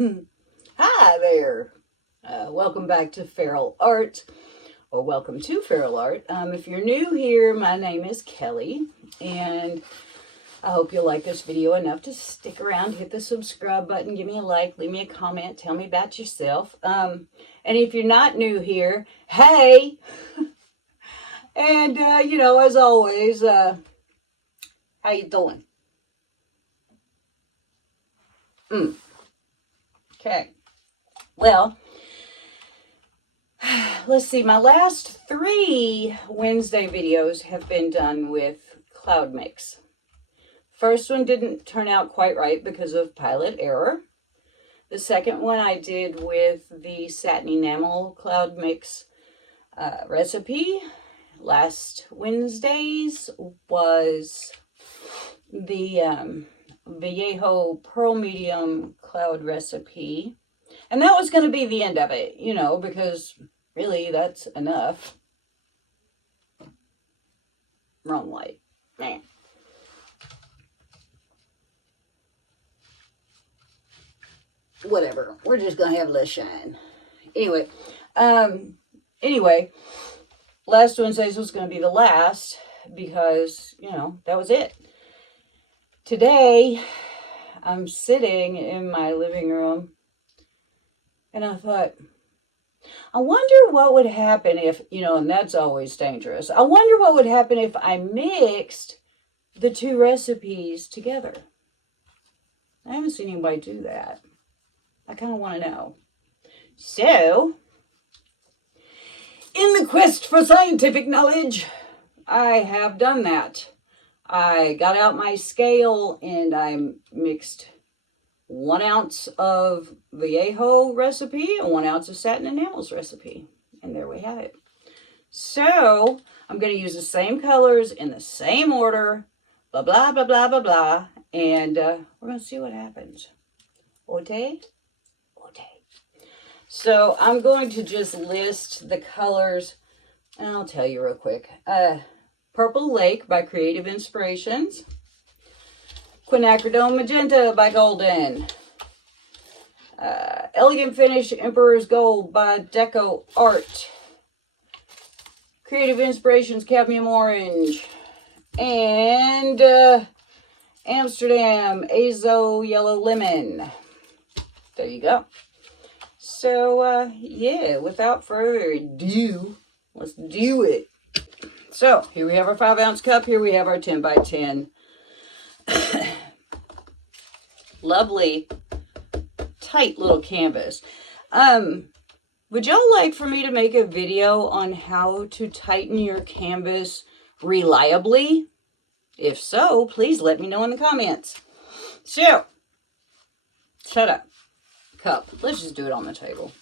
Hi there. Welcome back to feralart, or welcome to feralart. If you're new here, my name is Kelly, and I hope you'll like this video enough to stick around, hit the subscribe button, give me a like, leave me a comment, tell me about yourself. And if you're not new here, hey! And, as always, how you doing? Okay. Well, let's see. My last 3 Wednesday videos have been done with cloud mix. First one didn't turn out quite right because of pilot error. The second one I did with the Satin Enamel Cloud mix recipe. Last Wednesday's was the Vallejo Pearl Medium Cloud recipe. And that was going to be the end of it, because really that's enough. Wrong light. Man. Whatever. We're just going to have a little shine. Anyway, last Wednesday's was going to be the last because, that was it. Today, I'm sitting in my living room and I thought, I wonder what would happen if, and that's always dangerous. I wonder what would happen if I mixed the 2 recipes together. I haven't seen anybody do that. I kind of want to know. So, in the quest for scientific knowledge, I have done that. I got out my scale and I mixed 1 ounce of Vallejo recipe and 1 ounce of Satin Enamel's recipe. And there we have it. So, I'm going to use the same colors in the same order, blah, blah, blah, blah, blah, blah. And we're going to see what happens. Ote? So I'm going to just list the colors, and I'll tell you real quick. Purple Lake by Creative Inspirations. Quinacridone Magenta by Golden. Elegant Finish Emperor's Gold by Deco Art. Creative Inspirations Cadmium Orange. And Amsterdam Azo Yellow Lemon. There you go. So, without further ado, let's do it. So, here we have our 5 ounce cup. Here we have our 10 by 10. Lovely, tight little canvas. Would y'all like for me to make a video on how to tighten your canvas reliably? If so, please let me know in the comments. So, shut up. Cup. Let's just do it on the table.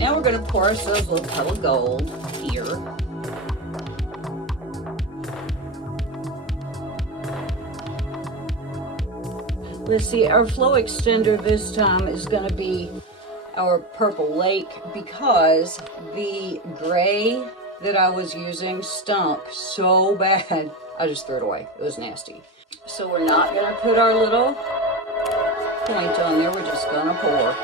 Now we're going to pour ourselves a little puddle of gold here. Let's see, our flow extender this time is going to be our Purple Lake, because the gray that I was using stunk so bad. I just threw it away. It was nasty. So we're not going to put our little point on there. We're just going to pour.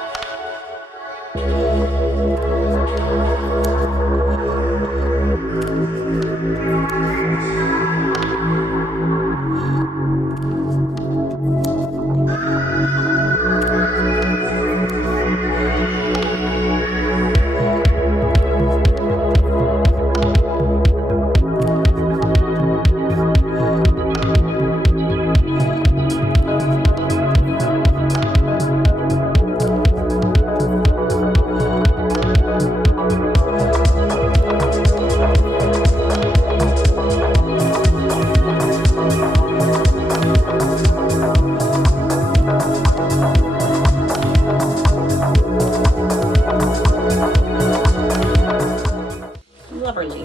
Lovely.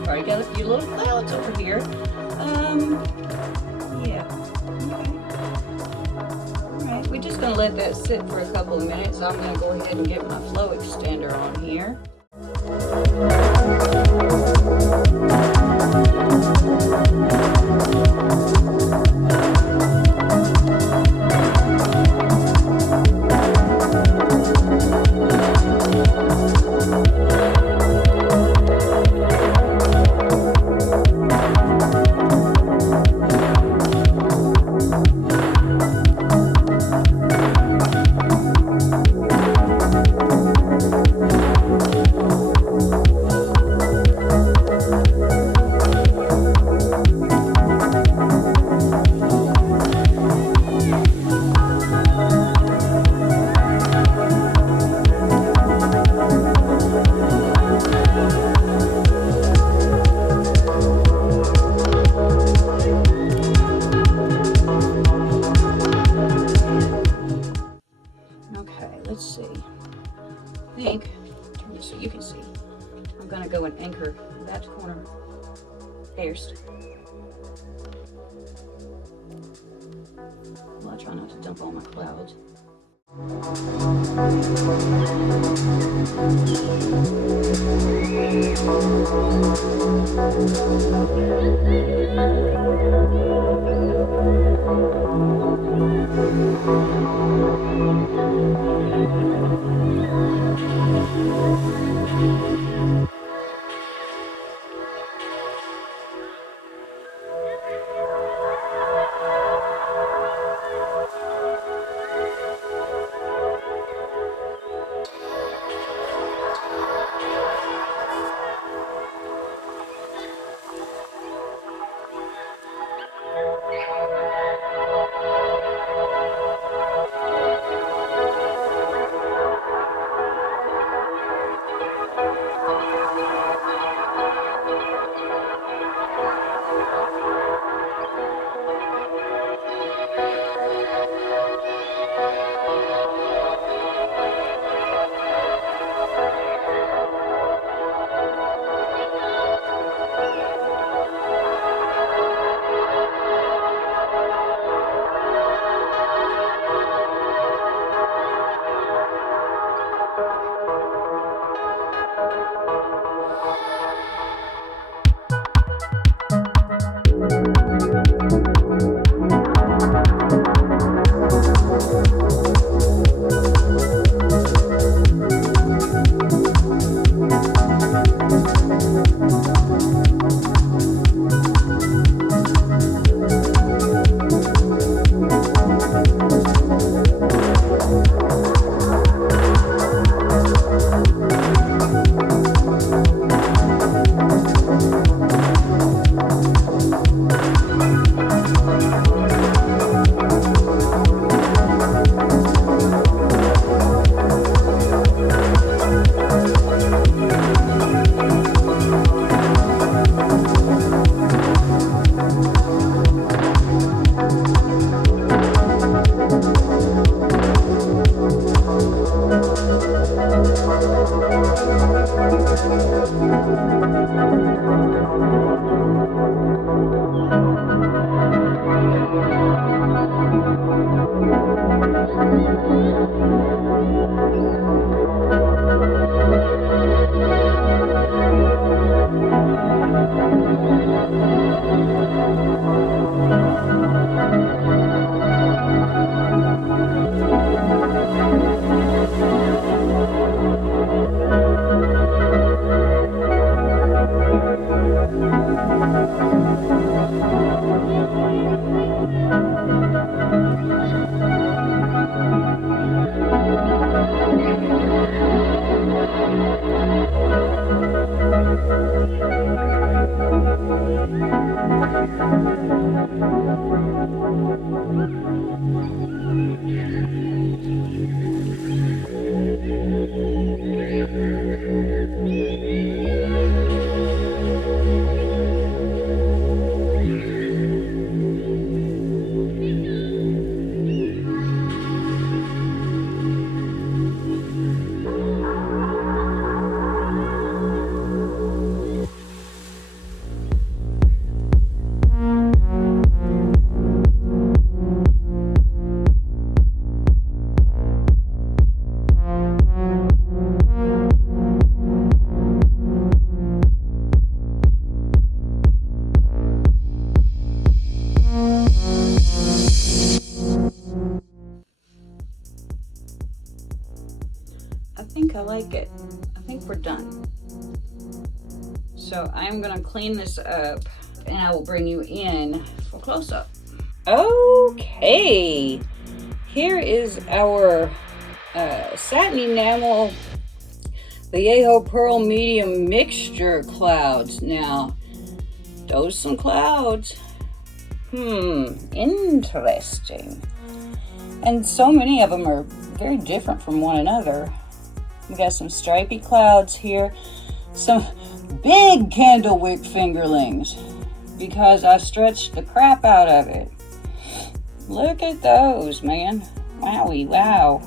Alright, got a few little clouds over here. Yeah. Okay. Alright, we're just gonna let that sit for a couple of minutes. I'm gonna go ahead and get my flow extender on here. So you can see, I'm gonna go and anchor that corner first. Well, I try not to dump all my clouds. I like it. I think we're done. So I'm gonna clean this up and I will bring you in for close-up. Okay, here is our Satin Enamel Vallejo Pearl Medium Mixture Clouds. Now, those some clouds. Interesting. And so many of them are very different from one another. We got some stripy clouds here, some big candlewick fingerlings because I stretched the crap out of it. Look at those, man. Wowie, wow.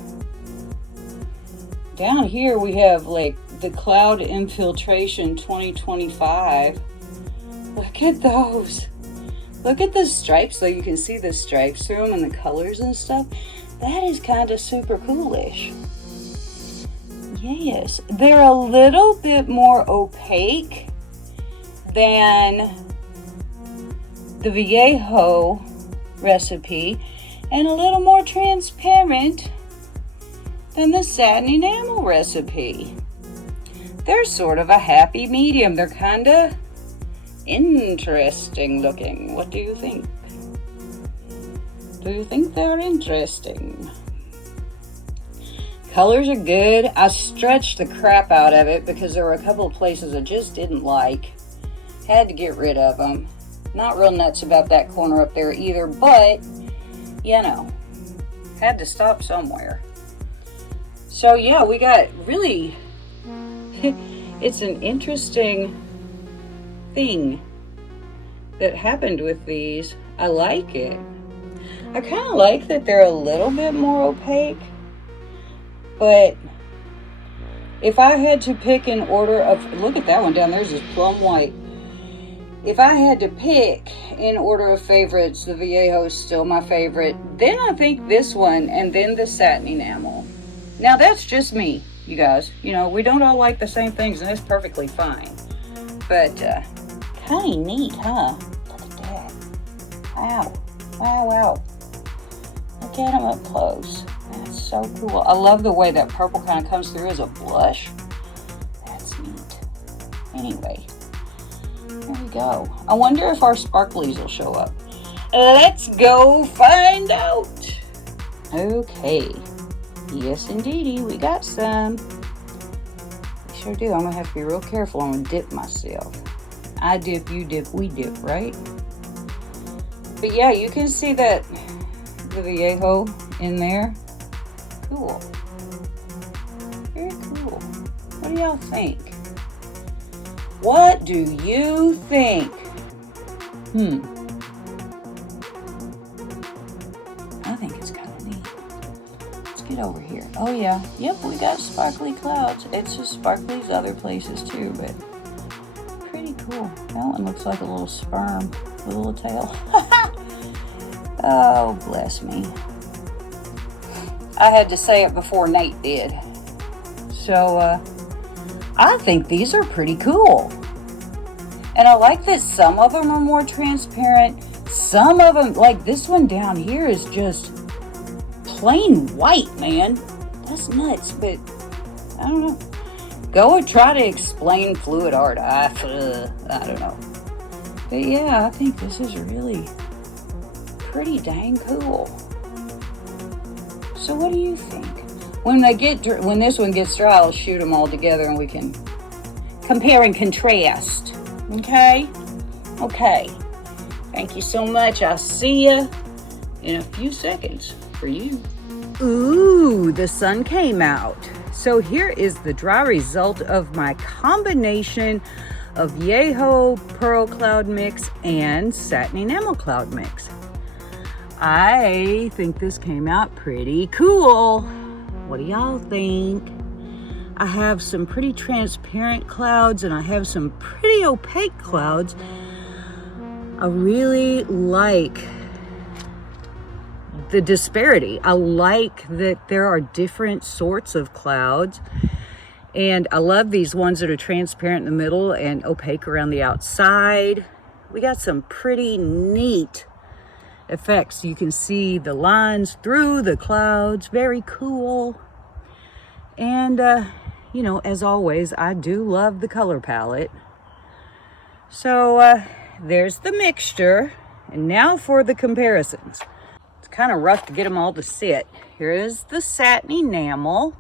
Down here we have like the Cloud Infiltration 2025. Look at those. Look at the stripes, so you can see the stripes through them and the colors and stuff. That is kind of super coolish. Yes, they're a little bit more opaque than the Vallejo recipe and a little more transparent than the Satin Enamel recipe. They're sort of a happy medium. They're kind of interesting looking. What do you think? Do you think they're interesting? Colors are good. I stretched the crap out of it because there were a couple of places I just didn't like. Had to get rid of them. Not real nuts about that corner up there either, but, you know, had to stop somewhere. So yeah, we got really, it's an interesting thing that happened with these. I like it. I kind of like that they're a little bit more opaque. But if I had to pick in order of, look at that one down there's this plum white. If I had to pick in order of favorites, the Vallejo is still my favorite. Then I think this one, and then the Satin Enamel. Now that's just me, you guys. You know, we don't all like the same things, and that's perfectly fine. But kind of neat, huh? Look at that. Wow, wow, wow. Look at them up close. That's so cool. I love the way that purple kind of comes through as a blush. That's neat. Anyway, there we go. I wonder if our sparklies will show up. Let's go find out. Okay. Yes, indeedy. We got some. We sure do. I'm going to have to be real careful. I'm going to dip myself. I dip, you dip, we dip, right? But yeah, you can see that the Vallejo in there. Cool. Very cool. What do y'all think? What do you think? I think it's kind of neat. Let's get over here. Oh yeah. Yep, we got sparkly clouds. It's just sparklies other places too, but pretty cool. That one looks like a little sperm with a little tail. Oh, bless me. I had to say it before Nate did. So, I think these are pretty cool. And I like that some of them are more transparent. Some of them, like this one down here, is just plain white, man. That's nuts, but I don't know. Go and try to explain fluid art. I don't know. But yeah, I think this is really pretty dang cool. So what do you think? When this one gets dry, I'll shoot them all together and we can compare and contrast. Okay? Okay. Thank you so much. I'll see you in a few seconds for you. Ooh, the sun came out. So here is the dry result of my combination of Vallejo Pearl Cloud Mix and Satin Enamel Cloud Mix. I think this came out pretty cool. What do y'all think? I have some pretty transparent clouds and I have some pretty opaque clouds. I really like the disparity. I like that there are different sorts of clouds, and I love these ones that are transparent in the middle and opaque around the outside. We got some pretty neat effects. You can see the lines through the clouds, very cool. And you know, as always, I do love the color palette. So there's the mixture, and now for the comparisons. It's kind of rough to get them all to sit. Here is the Satin Enamel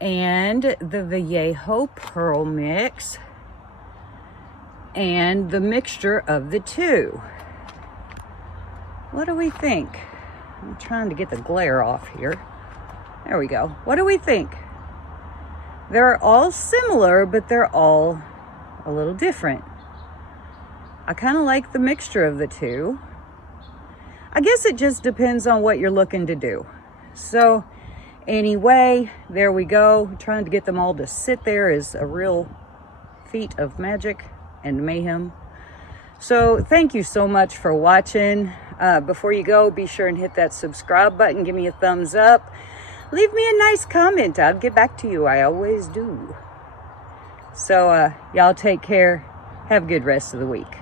and the Vallejo Pearl Mix and the mixture of the two. What do we think? I'm trying to get the glare off here. There we go. What do we think? They're all similar, but they're all a little different. I kind of like the mixture of the two. I guess it just depends on what you're looking to do. So anyway, there we go. Trying to get them all to sit there is a real feat of magic and mayhem. So thank you so much for watching. Before you go, be sure and hit that subscribe button. Give me a thumbs up. Leave me a nice comment. I'll get back to you. I always do. So y'all take care. Have a good rest of the week.